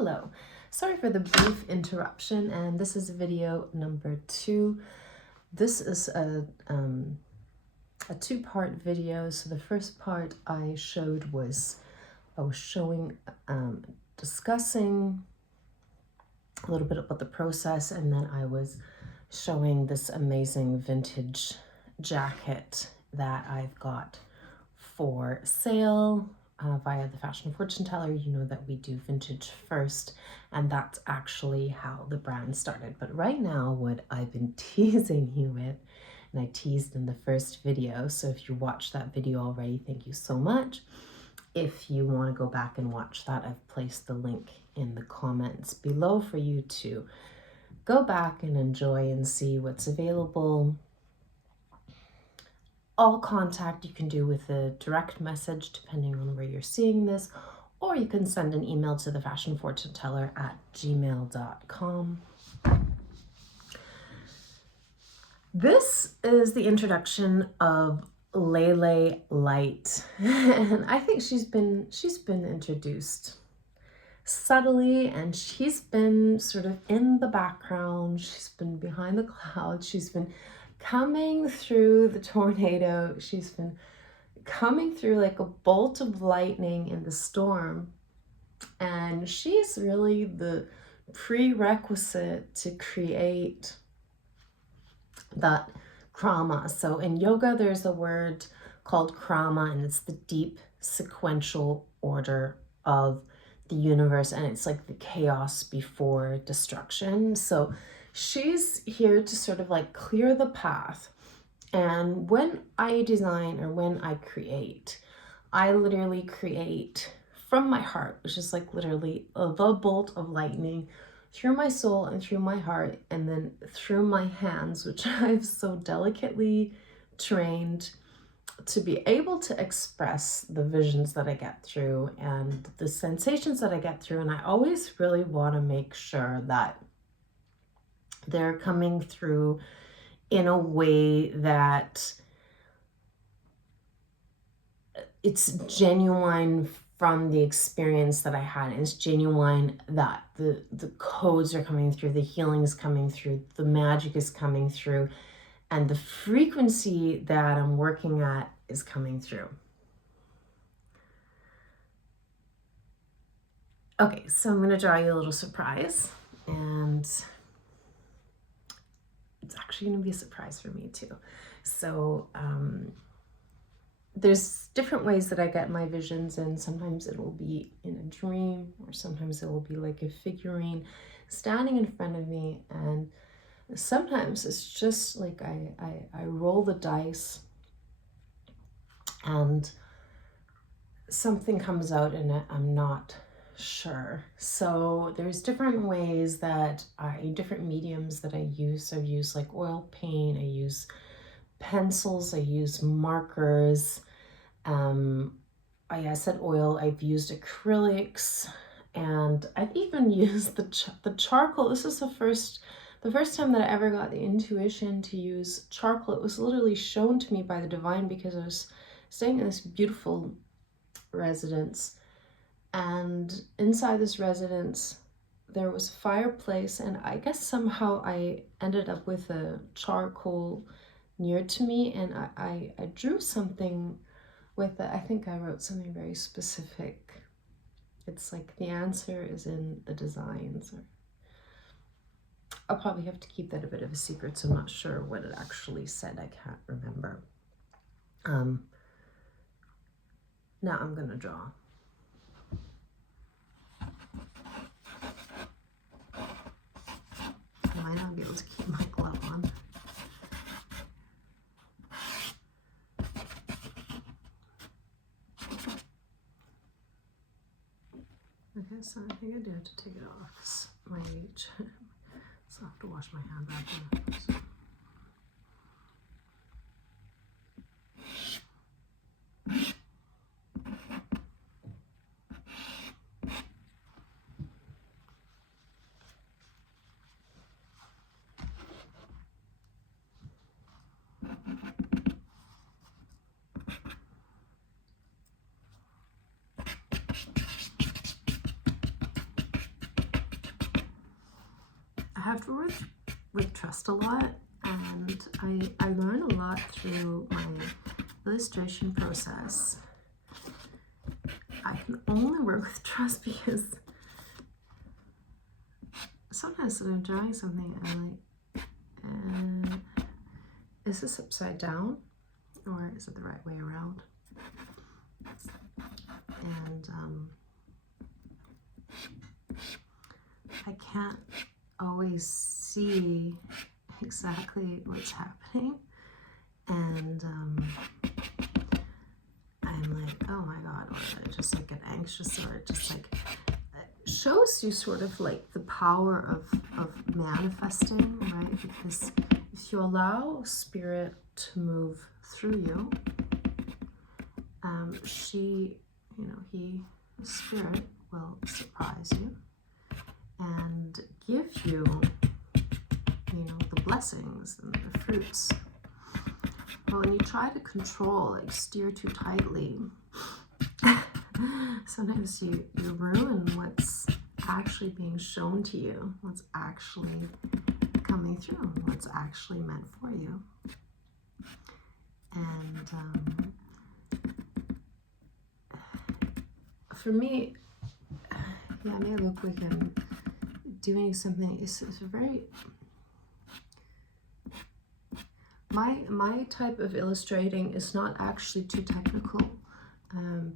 Hello, sorry for the brief interruption, and this is video number 2. This is a two-part video. So the first part I was showing, discussing a little bit about the process, and then I was showing this amazing vintage jacket that I've got for sale via the Fashion Fortune Teller. You know that we do vintage first, and that's actually how the brand started. But right now, what I've been teasing you with, and I teased in the first video, so if you watched that video already, thank you so much. If you want to go back and watch that, I've placed the link in the comments below for you to go back and enjoy and see what's available. All contact you can do with a direct message depending on where you're seeing this, or you can send an email to the Fashion Fortune Teller at gmail.com. This is the introduction of Lele Light, and I think she's been introduced subtly, and she's been sort of in the background. She's been behind the clouds. She's been coming through the tornado. She's been coming through like a bolt of lightning in the storm, and she's really the prerequisite to create that krama. So in yoga there's a word called krama, and it's the deep sequential order of the universe, and it's like the chaos before destruction. So she's here to sort of like clear the path. And when I design or when I create, I literally create from my heart, which is like literally the bolt of lightning through my soul and through my heart, and then through my hands, which I've so delicately trained to be able to express the visions that I get through and the sensations that I get through. And I always really want to make sure that they're coming through in a way that it's genuine from the experience that I had. It's genuine that the codes are coming through, the healing is coming through, the magic is coming through, and the frequency that I'm working at is coming through. Okay, so I'm going to draw you a little surprise, and it's actually going to be a surprise for me too. So there's different ways that I get my visions, and sometimes it will be in a dream, or sometimes it will be like a figurine standing in front of me, and sometimes it's just like I roll the dice and something comes out in it. I'm not sure. So there's different ways that different mediums that I use. I've used like oil paint, I use pencils, I use markers. I said oil, I've used acrylics, and I've even used the charcoal. This is the first time that I ever got the intuition to use charcoal. It was literally shown to me by the divine, because I was staying in this beautiful residence, and inside this residence there was a fireplace, and I guess somehow I ended up with a charcoal near to me, and I drew something with it. I think I wrote something very specific. It's like the answer is in the designs. Or I'll probably have to keep that a bit of a secret, so I'm not sure what it actually said. I can't remember. Now I'm gonna draw. I might not be able to keep my glove on. Okay, so I think I do have to take it off. It's my age. So I have to wash my hand after. So. have worked with trust a lot, and I learn a lot through my illustration process. I can only work with trust because sometimes when I'm drawing something, I'm like, is this upside down or is it the right way around? And I can't always see exactly what's happening, and I'm like, oh my god, or I just like get anxious, or it just like it shows you sort of like the power of manifesting, right? Because if you allow spirit to move through you, he, spirit, will surprise you and give you, the blessings and the fruits. But when you try to control, like steer too tightly, sometimes you ruin what's actually being shown to you, what's actually coming through, what's actually meant for you. And for me, yeah, I may look like I'm doing something. It's a very my type of illustrating is not actually too technical,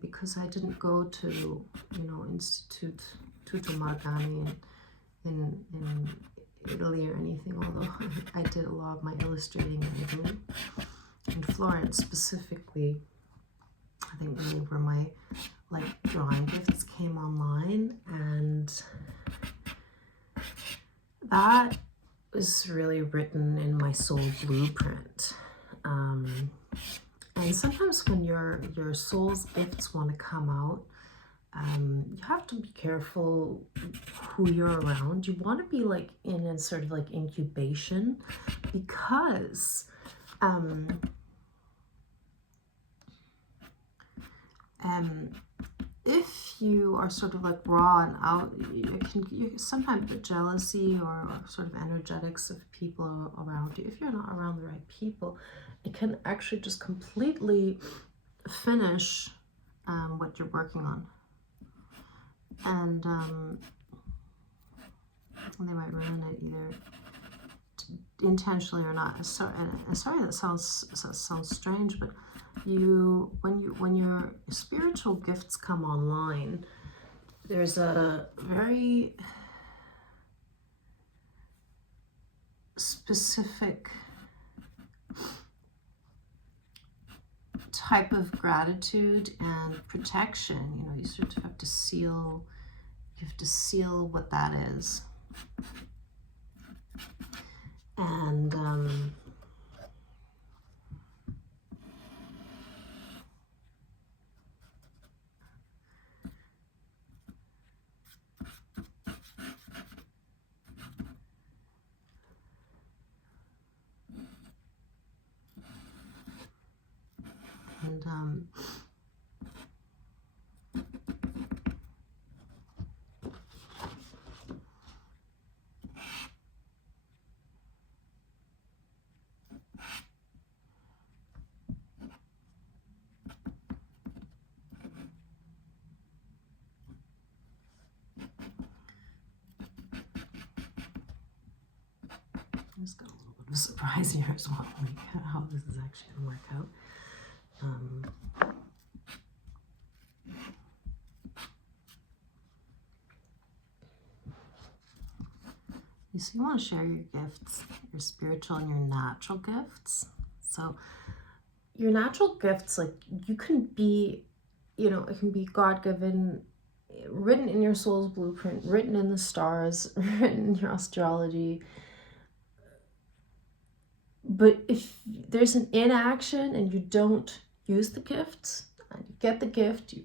because I didn't go to Institute Margani in Italy or anything. Although I did a lot of my illustrating in Italy, in Florence specifically. I think really where my drawing gifts came online, and that was really written in my soul blueprint. And sometimes when your soul's gifts want to come out, you have to be careful who you're around. You want to be in a sort of incubation, because if you are sort of raw and out, you sometimes get jealousy or sort of energetics of people around you. If you're not around the right people, it can actually just completely finish what you're working on, and they might ruin it either intentionally or not. Sorry, that sounds strange, but when your spiritual gifts come online, there's a very specific type of gratitude and protection. You sort of have to seal what that is. And just got a little bit of a surprise here as well, how this is actually going to work out. You want to share your gifts, your spiritual and your natural gifts. So your natural gifts, you can be, it can be God-given, written in your soul's blueprint, written in the stars, written in your astrology. But if there's an inaction and you don't use the gift, and you get the gift, you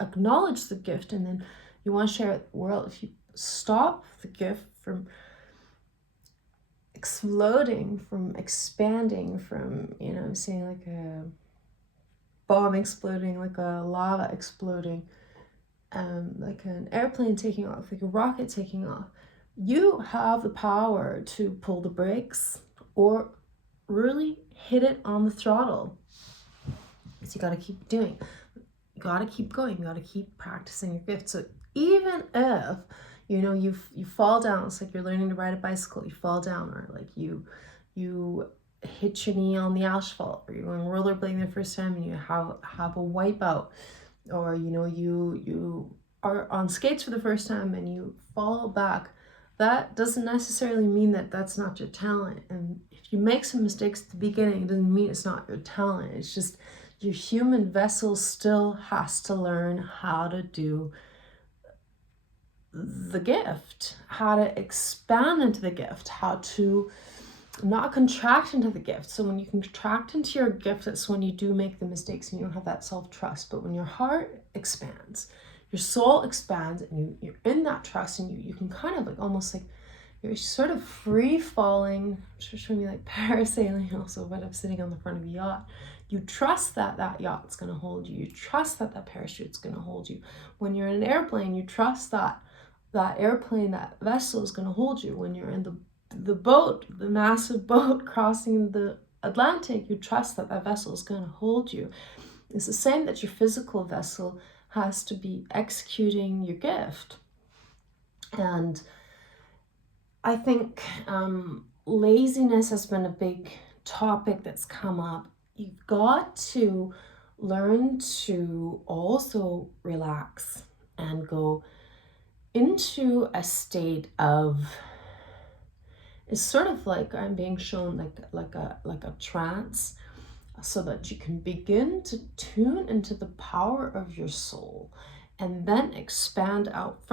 acknowledge the gift, and then you want to share it with the world, if you stop the gift from exploding, from expanding, from, seeing like a bomb exploding, like a lava exploding, like an airplane taking off, like a rocket taking off, you have the power to pull the brakes or really hit it on the throttle. So you got to keep doing. You got to keep going. You got to keep practicing your gift. So even if you fall down, it's like you're learning to ride a bicycle, you fall down, or like you hit your knee on the asphalt, or you're going rollerblading the first time and you have a wipeout, or you are on skates for the first time and you fall back. That doesn't necessarily mean that that's not your talent. And if you make some mistakes at the beginning, it doesn't mean it's not your talent. It's just your human vessel still has to learn how to do the gift, how to expand into the gift, how to not contract into the gift. So when you contract into your gift, that's when you do make the mistakes and you don't have that self-trust. But when your heart expands, your soul expands, and you're in that trust, and you can kind of like almost like you're sort of free falling, just showing me like parasailing also, but I'm sitting on the front of a yacht. You trust that that yacht's going to hold you. You trust that that parachute's going to hold you. When you're in an airplane, you trust that that airplane, that vessel is going to hold you. When you're in the boat, the massive boat crossing the Atlantic, you trust that that vessel is going to hold you. It's the same that your physical vessel has to be executing your gift. And I think laziness has been a big topic that's come up. You've got to learn to also relax and go into a state of, it's sort of like I'm being shown like a trance, so that you can begin to tune into the power of your soul and then expand out from